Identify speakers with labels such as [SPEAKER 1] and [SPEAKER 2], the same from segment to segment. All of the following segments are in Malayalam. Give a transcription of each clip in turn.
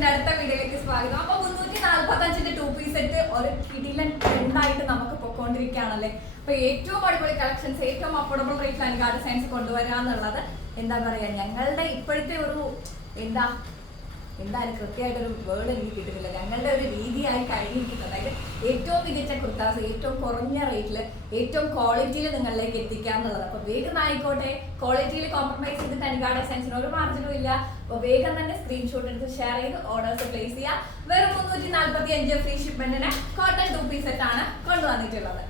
[SPEAKER 1] കളക്ഷൻസിന്റെ അടുത്ത വീഡിയോയിലേക്ക് സ്വാഗതം. അപ്പൊ മുന്നൂറ്റി നാല്പത്തി അഞ്ചിന്റെ ടു പീസ് സെറ്റ് ഒരു കിടിലൻ ട്രെൻഡായിട്ട് നമുക്ക് പൊക്കോണ്ടിരിക്കുകയാണല്ലേ? അപ്പൊ ഏറ്റവും അടിപൊളി കളക്ഷൻസ് ഏറ്റവും അഫോർഡബിൾ റേറ്റിലാണ് ഗാർഡ് സയൻസ് കൊണ്ടുവരാന്നുള്ളത്. എന്താ പറയാ ഞങ്ങളുടെ ഇപ്പോഴത്തെ ഒരു എന്താ എന്തായാലും കൃത്യമായിട്ടൊരു വേർഡ് എനിക്ക് കിട്ടുന്നില്ല. ഞങ്ങളുടെ ഒരു രീതിയായി കഴിഞ്ഞിരിക്കുന്നത് അതായത് ഏറ്റവും മികച്ച കുർത്താസ് ഏറ്റവും കുറഞ്ഞ റേറ്റിൽ ഏറ്റവും ക്വാളിറ്റിയിൽ നിങ്ങളിലേക്ക് എത്തിക്കുക എന്നുള്ളത് അപ്പോൾ വേഗം ആയിക്കോട്ടെ. ക്വാളിറ്റിയിൽ കോംപ്രമൈസ് ചെയ്തിട്ട് അനുകാട് സയൻസിന് ഒരു മാർജിനും ഇല്ല. അപ്പോൾ വേഗം തന്നെ സ്ക്രീൻഷോട്ട് എടുത്ത് ഷെയർ ചെയ്ത് ഓർഡേഴ്സ് പ്ലേസ് ചെയ്യുക വെറും മുന്നൂറ്റി നാൽപ്പത്തി അഞ്ച് ഫ്രീ ഷിപ്മെന്റിന് കോട്ടൺ ടു പീസ് ആണ് കൊണ്ടുവന്നിട്ടുള്ളത്.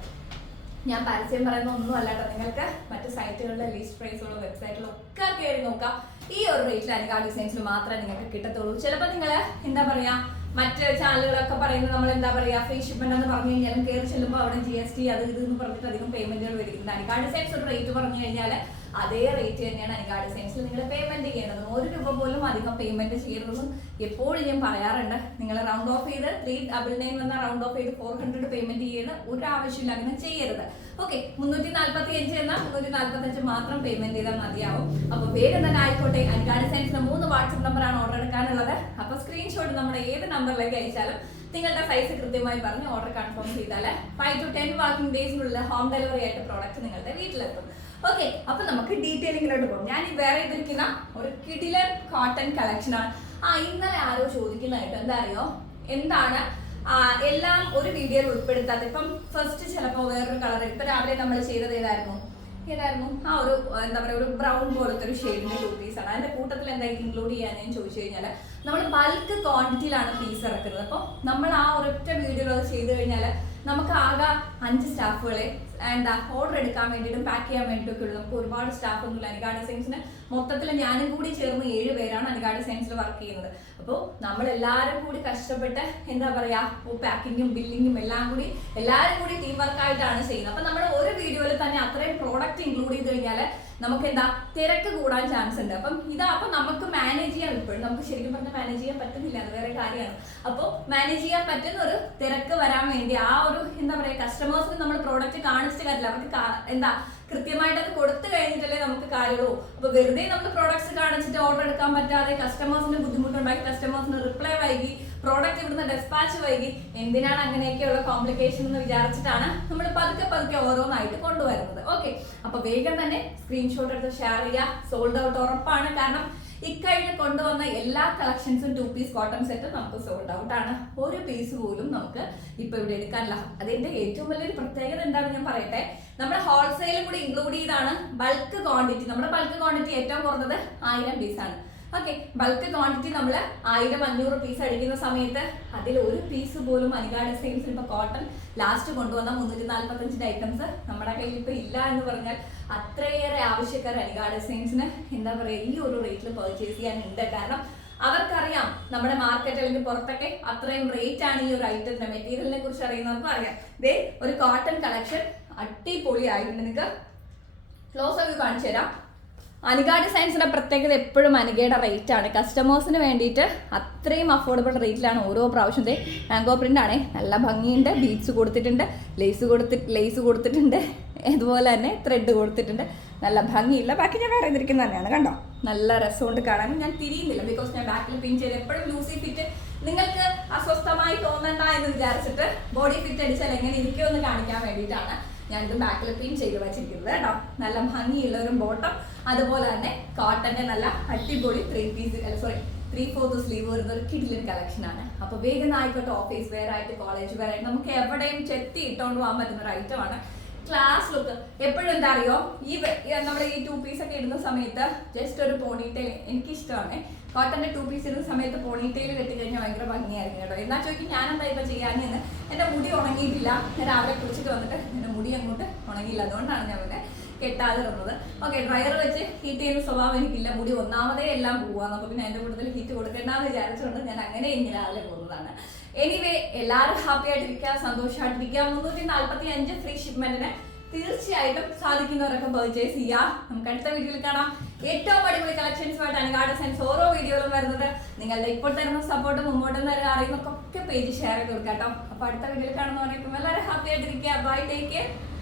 [SPEAKER 1] ഞാൻ പരസ്യം പറയുന്ന ഒന്നും അല്ലാട്ടോ നിങ്ങൾക്ക് മറ്റു സൈറ്റുകളിലെ ലീസ്റ്റ് പ്രൈസുള്ള വെബ്സൈറ്റുകളും ഒക്കെ കയറി നോക്കാം. ഈ ഒരു റേറ്റിൽ അനുകാ ഡിസൈൻസിൽ മാത്രമേ നിങ്ങൾക്ക് കിട്ടത്തുള്ളൂ. ചിലപ്പോൾ നിങ്ങൾ എന്താ പറയാ മറ്റ് ചാനലുകളൊക്കെ പറയുന്നത് നമ്മൾ എന്താ പറയാ ഫ്രീ ഷിപ്മെന്റ് എന്ന് പറഞ്ഞു കഴിഞ്ഞാലും കയറി ചെല്ലുമ്പോൾ അവിടെ ജി എസ് ടി അത് ഇത് എന്ന് പറഞ്ഞിട്ട് അധികം പേയ്മെന്റുകൾ വരുന്നുണ്ട് അനുകാ ഡിസൈൻസ് ഒരു റേറ്റ് പറഞ്ഞു കഴിഞ്ഞാൽ അതേ റേറ്റ് തന്നെയാണ് അനുകാ സെൻസിൽ നിങ്ങൾ പേയ്മെന്റ് ചെയ്യേണ്ടത്. ഒരു രൂപ പോലും അധികം പേയ്മെന്റ് ചെയ്യരുതെന്നും എപ്പോഴും ഞാൻ പറയാറുണ്ട്. നിങ്ങൾ റൗണ്ട് ഓഫ് ചെയ്ത് ത്രീ ഡബിൾ നയൻ വന്ന റൗണ്ട് ഓഫ് ചെയ്ത് ഫോർ ഹൺഡ്രഡ് പേയ്മെന്റ് ചെയ്യുന്നത് ഒരു ആവശ്യമില്ല. അങ്ങനെ ചെയ്യരുത്. ഓക്കെ മുന്നൂറ്റി നാല്പത്തി അഞ്ച് എന്നാൽ മുന്നൂറ്റി നാല്പത്തി അഞ്ച് മാത്രം പേയ്മെന്റ് ചെയ്താൽ മതിയാവും. അപ്പൊ വേഗം തന്നെ ആയിക്കോട്ടെ. അനുകാട് സയൻസിന്റെ മൂന്ന് വാട്സപ്പ് നമ്പറാണ് ഓർഡർ എടുക്കാനുള്ളത്. അപ്പൊ സ്ക്രീൻഷോട്ട് നമ്മുടെ ഏത് നമ്പറിലേക്ക് അയച്ചാലും നിങ്ങളുടെ സൈസ് കൃത്യമായി പറഞ്ഞ് ഓർഡർ കൺഫേം ചെയ്താൽ ഫൈവ് ടു ടെൻ വർക്കിംഗ് ഡേയ്സിനുള്ളിൽ ഹോം ഡെലിവറി ആയിട്ട് പ്രോഡക്റ്റ് നിങ്ങളുടെ വീട്ടിലെത്തും. ഓക്കെ അപ്പൊ നമുക്ക് ഡീറ്റെയിലിങ്ങിലോട്ട് പോകും. ഞാൻ ഈ വേറെ ഇതിരിക്കുന്ന ഒരു കിടിലൻ കോട്ടൺ കളക്ഷൻ ആണ്. ആ ഇന്നലെ ആരോ ചോദിക്കുന്നതായിട്ട് എന്താ അറിയോ എന്താണ്? എല്ലാം ഒരു വീഡിയോയിൽ ഉൾപ്പെടുത്താതെ ഇപ്പം ഫസ്റ്റ് ചിലപ്പോൾ വേറൊരു കളർ ഇപ്പൊ രാവിലെ നമ്മൾ ചെയ്തത് ഏതായിരുന്നു? ഏതായിരുന്നു? ആ ഒരു എന്താ പറയുക ഒരു ബ്രൗൺ പോലത്തെ ഒരു ഷെയ്ഡിന്റെ ടു ആണ്. അതിന്റെ കൂട്ടത്തിൽ എന്തായിരിക്കും ഇൻക്ലൂഡ് ചെയ്യാൻ ചോദിച്ചു കഴിഞ്ഞാൽ നമ്മൾ ബൾക്ക് ക്വാണ്ടിറ്റിയിലാണ് പീസ് ഇറക്കുന്നത്. അപ്പോൾ നമ്മൾ ആ ഒരൊറ്റ വീഡിയോ അത് ചെയ്ത് കഴിഞ്ഞാൽ നമുക്ക് ആകെ അഞ്ച് സ്റ്റാഫുകളെ എന്താ ഓർഡർ എടുക്കാൻ വേണ്ടിയിട്ടും പാക്ക് ചെയ്യാൻ വേണ്ടിയിട്ടൊക്കെ ഉള്ളൂ നമുക്ക് ഒരുപാട് സ്റ്റാഫ് ഒന്നുമില്ല. അനുഗാഡ സയൻസിന് മൊത്തത്തിൽ ഞാനും കൂടി ചേർന്ന് ഏഴ് പേരാണ് അനുഗാഡ സയൻസിൽ വർക്ക് ചെയ്യുന്നത്. അപ്പോൾ നമ്മൾ എല്ലാവരും കൂടി കഷ്ടപ്പെട്ട് എന്താ പറയാ പാക്കിങ്ങും ബില്ലിങ്ങും എല്ലാം കൂടി എല്ലാവരും കൂടി ടീം വർക്കായിട്ടാണ് ചെയ്യുന്നത്. അപ്പോൾ നമ്മുടെ ഒരു വീഡിയോയിൽ തന്നെ അത്രയും പ്രോഡക്റ്റ് ഇൻക്ലൂഡ് ചെയ്ത് കഴിഞ്ഞാൽ നമുക്ക് എന്താ തിരക്ക് കൂടാൻ ചാൻസ് ഉണ്ട്. അപ്പം ഇതാ അപ്പൊ നമുക്ക് മാനേജ് ചെയ്യാൻ ഇപ്പോഴും നമുക്ക് ശരിക്കും പറഞ്ഞാൽ മാനേജ് ചെയ്യാൻ പറ്റുന്നില്ല അത് വേറെ കാര്യമാണ്. അപ്പോൾ മാനേജ് ചെയ്യാൻ പറ്റുന്ന ഒരു തിരക്ക് വരാൻ വേണ്ടി ആ ഒരു എന്താ പറയുക കസ്റ്റമേഴ്സിന് നമ്മൾ പ്രോഡക്റ്റ് കാണിച്ചിട്ട് കാര്യമില്ല. അവർക്ക് എന്താ കൃത്യമായിട്ട് അത് കൊടുത്തു കഴിഞ്ഞിട്ടല്ലേ നമുക്ക് കാര്യമുള്ളൂ. അപ്പൊ വെറുതെ നമ്മൾ പ്രോഡക്ട്സ് കാണിച്ചിട്ട് ഓർഡർ എടുക്കാൻ പറ്റാതെ കസ്റ്റമേഴ്സിന് ബുദ്ധിമുട്ടുണ്ടാക്കി കസ്റ്റമേഴ്സിന് റിപ്ലൈ വൈകി പ്രോഡക്റ്റ് ഇവിടുന്ന് ഡെസ്പാച്ച് വൈകി എന്തിനാണ് അങ്ങനെയൊക്കെയുള്ള കോംപ്ലിക്കേഷൻ എന്ന് വിചാരിച്ചിട്ടാണ് നമ്മൾ പതുക്കെ പതുക്കെ ഓരോന്നായിട്ട് കൊണ്ടുവരുന്നത്. ഓക്കെ അപ്പൊ വേഗം തന്നെ സ്ക്രീൻഷോട്ട് എടുത്ത് ഷെയർ ചെയ്യുക. സോൾഡ് ഔട്ട് ഉറപ്പാണ്. കാരണം ഇക്കഴിഞ്ഞ് കൊണ്ടുവന്ന എല്ലാ കളക്ഷൻസും ടു പീസ് കോട്ടൺ സെറ്റും നമുക്ക് സോൾഡ് ഔട്ട് ആണ്. ഒരു പീസ് പോലും നമുക്ക് ഇപ്പൊ ഇവിടെ എടുക്കാനില്ല. അതിന്റെ ഏറ്റവും വലിയൊരു പ്രത്യേകത എന്താണെന്ന് ഞാൻ പറയട്ടെ. നമ്മുടെ ഹോൾസെയിലും കൂടി ഇൻക്ലൂഡ് ചെയ്താണ് ബൾക്ക് ക്വാണ്ടിറ്റി നമ്മുടെ ബൾക്ക് ക്വാണ്ടിറ്റി ഏറ്റവും കുറഞ്ഞത് ആയിരം പീസാണ് ഓക്കെ ബൾക്ക് ക്വാണ്ടിറ്റി നമ്മൾ ആയിരം അഞ്ഞൂറ് പീസ് അടിക്കുന്ന സമയത്ത് അതിൽ ഒരു പീസ് പോലും അനികാ ഡിസൈൻസ് ഇപ്പൊ കോട്ടൺ ലാസ്റ്റ് കൊണ്ടുവന്ന മുന്നൂറ്റി നാല്പത്തഞ്ചിന്റെ ഐറ്റംസ് നമ്മുടെ കയ്യിൽ ഇപ്പൊ ഇല്ല എന്ന് പറഞ്ഞാൽ അത്രയേറെ ആവശ്യക്കാർ അനികാ ഡിസൈൻസിന് എന്താ പറയുക ഈ ഒരു റേറ്റിൽ പർച്ചേസ് ചെയ്യാനുണ്ട്. കാരണം അവർക്കറിയാം നമ്മുടെ മാർക്കറ്റ് അല്ലെങ്കിൽ പുറത്തൊക്കെ അത്രയും റേറ്റ് ആണ് ഈ ഒരു ഐറ്റത്തിന്റെ മെറ്റീരിയലിനെ കുറിച്ച് അറിയുന്നവർക്ക് അറിയാം. ദേ ഒരു കോട്ടൺ കളക്ഷൻ അടിപൊളിയായിട്ടുണ്ട്. നിങ്ങൾക്ക് ക്ലോസ് ഒക്കെ കാണിച്ചു തരാം അനിക സയൻസിന്റെ പ്രത്യേകത എപ്പോഴും അനുഗയുടെ റേറ്റ് ആണ്. കസ്റ്റമേഴ്സിന് വേണ്ടിയിട്ട് അത്രയും അഫോർഡബിൾ റേറ്റിലാണ് ഓരോ പ്രാവശ്യം ദേ മാംഗോ പ്രിന്റ് ആണേ. നല്ല ഭംഗിയുണ്ട്. ബീഡ്സ് കൊടുത്തിട്ടുണ്ട്. ലേസ് കൊടുത്തി ലേസ് കൊടുത്തിട്ടുണ്ട്. അതുപോലെ തന്നെ ത്രെഡ് കൊടുത്തിട്ടുണ്ട്. നല്ല ഭംഗിയില്ല ബാക്കി ഞാൻ വേറെ പറയുന്നിരിക്കുന്നത് തന്നെയാണ്. കണ്ടോ? നല്ല രസമുണ്ട് കാണാൻ. ഞാൻ തിരിയുന്നില്ല ബിക്കോസ് ഞാൻ ബാക്കിൽ പിൻ ചെയ്ത് എപ്പോഴും ലൂസി ഫിറ്റ് നിങ്ങൾക്ക് അസ്വസ്ഥമായി തോന്നണ്ട എന്ന് വിചാരിച്ചിട്ട് ബോഡി ഫിറ്റ് അടിച്ചാൽ എങ്ങനെ ഇരിക്കുമെന്ന് കാണിക്കാൻ വേണ്ടിയിട്ടാണ്. ഞാൻ ഇത് ബാക്കിൽ പിൻ ചെയ്ത് വെച്ചിരിക്കുന്നത് കേട്ടോ. നല്ല ഭംഗിയുള്ള ഒരു ബോട്ടം അതുപോലെ തന്നെ കോട്ടന്റെ നല്ല അടിപൊളി three piece sorry three fourth sleeve വരുന്ന ഒരു കിഡിലിൻ കളക്ഷൻ ആണ്. അപ്പൊ വേഗം ആയിക്കോട്ടെ ഓഫീസ് വെയർ ആയിട്ട് കോളേജ് വെയർ ആയിട്ട്. നമുക്ക് എവിടെയും ചെത്തി ഇട്ടുകൊണ്ട് പോകാൻ പറ്റുന്ന ഒരു ഐറ്റം ആണ്. ക്ലാസ് ലുക്ക് എപ്പോഴും എന്താ അറിയോ? ഈ നമ്മുടെ ഈ ടു പീസ് ഒക്കെ ഇടുന്ന സമയത്ത് ജസ്റ്റ് ഒരു പോണിറ്റെയിൽ എനിക്ക് ഇഷ്ടമാണ് കോട്ടന്റെ ടു പീസ് ഇടുന്ന സമയത്ത് പോണിറ്റെയിൽ കെട്ടി ഭയങ്കര ഭംഗിയായിരുന്നു കേട്ടോ. എന്നാ ചോദിക്കും ഞാനെന്താ ഇപ്പൊ ചെയ്യാനെന്ന് എന്റെ മുടി ഉണങ്ങിയിട്ടില്ല. രാവിലെ കുളിച്ചിട്ട് വന്നിട്ട് എന്റെ മുടി അങ്ങോട്ട് ഉണങ്ങിയില്ല. അതുകൊണ്ടാണ് ഞാൻ പിന്നെ കെട്ടാതിരുന്നത്. ഓക്കെ ഡ്രയർ വെച്ച് ഹീറ്റ് ചെയ്യുന്ന സ്വഭാവം എനിക്കില്ല. മുടി ഒന്നാമതേ എല്ലാം പോവാന്ന് അപ്പൊ പിന്നെ അതിന്റെ കൂടുതൽ ഹീറ്റ് കൊടുക്കേണ്ടെന്ന് വിചാരിച്ചുകൊണ്ട് ഞാൻ അങ്ങനെ ഇനി രാവിലെ പോകുന്നതാണ്. എനിവേ എല്ലാവരും ഹാപ്പി ആയിട്ടിരിക്കുക സന്തോഷമായിട്ടിരിക്കുക. മുന്നൂറ്റി നാൽപ്പത്തി അഞ്ച് ഫ്രീ ഷിപ്മെന്റിന് തീർച്ചയായിട്ടും സാധിക്കുന്നവരൊക്കെ പർച്ചേസ് ചെയ്യാം. നമുക്ക് അടുത്ത വീഡിയോയിൽ കാണാം. ഏറ്റവും അടിപൊളി കളക്ഷൻസുമായിട്ടാണ് ഗാർഡൻ സയൻസ് ഓരോ വീഡിയോയിലും വരുന്നത്. നിങ്ങളുടെ ഇപ്പോൾ തരുന്ന സപ്പോർട്ട് മുമ്പോട്ട് തരുന്ന അറിയുന്നൊക്കെ പേജ് ഷെയർ ചെയ്ത് കൊടുക്കാം കേട്ടോ. അപ്പൊ അടുത്ത വീഡിയോയിൽ കാണുന്നവരേക്കും എല്ലാവരും ഹാപ്പി ആയിട്ടിരിക്കുക. Bye take care